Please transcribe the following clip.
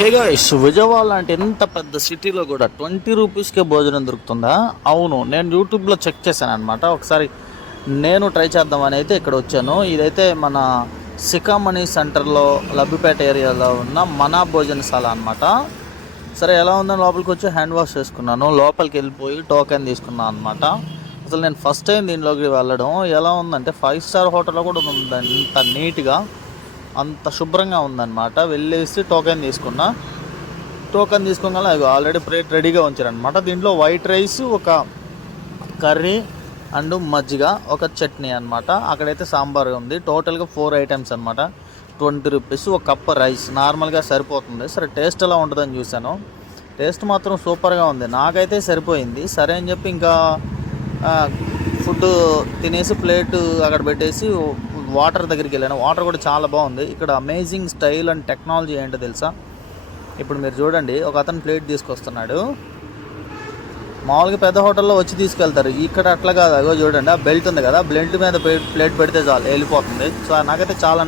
Hey guys Vijayawada లాంటి ఎంత పెద్ద సిటీలో కూడా ట్వంటీ రూపీస్కే భోజనం దొరుకుతుందా? అవును నేను యూట్యూబ్లో చెక్ చేశాను అనమాట ఒకసారి నేను ట్రై చేద్దామని అయితే ఇక్కడ వచ్చాను. ఇదైతే మన సికామణి సెంటర్లో లబ్బిపేట ఏరియాలో ఉన్న మనా భోజనశాల అనమాట సరే ఎలా ఉందని లోపలికి వచ్చి హ్యాండ్ వాష్ చేసుకున్నాను. లోపలికి వెళ్ళిపోయి టోకెన్ తీసుకున్నాను అనమాట అసలు నేను ఫస్ట్ టైం దీనిలోకి వెళ్ళడం. ఎలా ఉందంటే ఫైవ్ స్టార్ హోటల్లో కూడా ఉంది అంత నీట్గా. అంత శుభ్రంగా ఉందన్నమాట. వెళ్ళేసి టోకెన్ తీసుకున్నా. టోకెన్ తీసుకోగానే అది ఆల్రెడీ ప్లేట్ రెడీగా ఉంచారనమాట దీంట్లో వైట్ రైస్ ఒక కర్రీ అండ్ మజ్జిగ ఒక చట్నీ అనమాట అక్కడైతే సాంబార్ ఉంది. టోటల్గా ఫోర్ ఐటమ్స్ అనమాట ట్వంటీ రూపీస్ ఒక కప్ రైస్ నార్మల్గా సరిపోతుంది. సరే టేస్ట్ ఎలా ఉంటుందని చూశాను. టేస్ట్ మాత్రం సూపర్గా ఉంది. నాకైతే సరిపోయింది. సరే అని చెప్పి ఇంకా ఫుడ్ తినేసి ప్లేట్ అక్కడ పెట్టేసి వాటర్ దగ్గరికి వెళ్ళాను. వాటర్ కూడా చాలా బాగుంది. ఇక్కడ అమేజింగ్ స్టైల్ అండ్ టెక్నాలజీ ఏంటో తెలుసా? ఇప్పుడు మీరు చూడండి. ఒక అతను ప్లేట్ తీసుకొస్తున్నాడు. మామూలుగా పెద్ద హోటల్లో వచ్చి తీసుకెళ్తారు. ఇక్కడ అట్లా కాదు. అగో చూడండి. ఆ బెల్ట్ ఉంది కదా. బెల్ట్ మీద ప్లేట్ పెడితే చాలు. వెళ్ళిపోతుంది. సో నాకైతే చాలా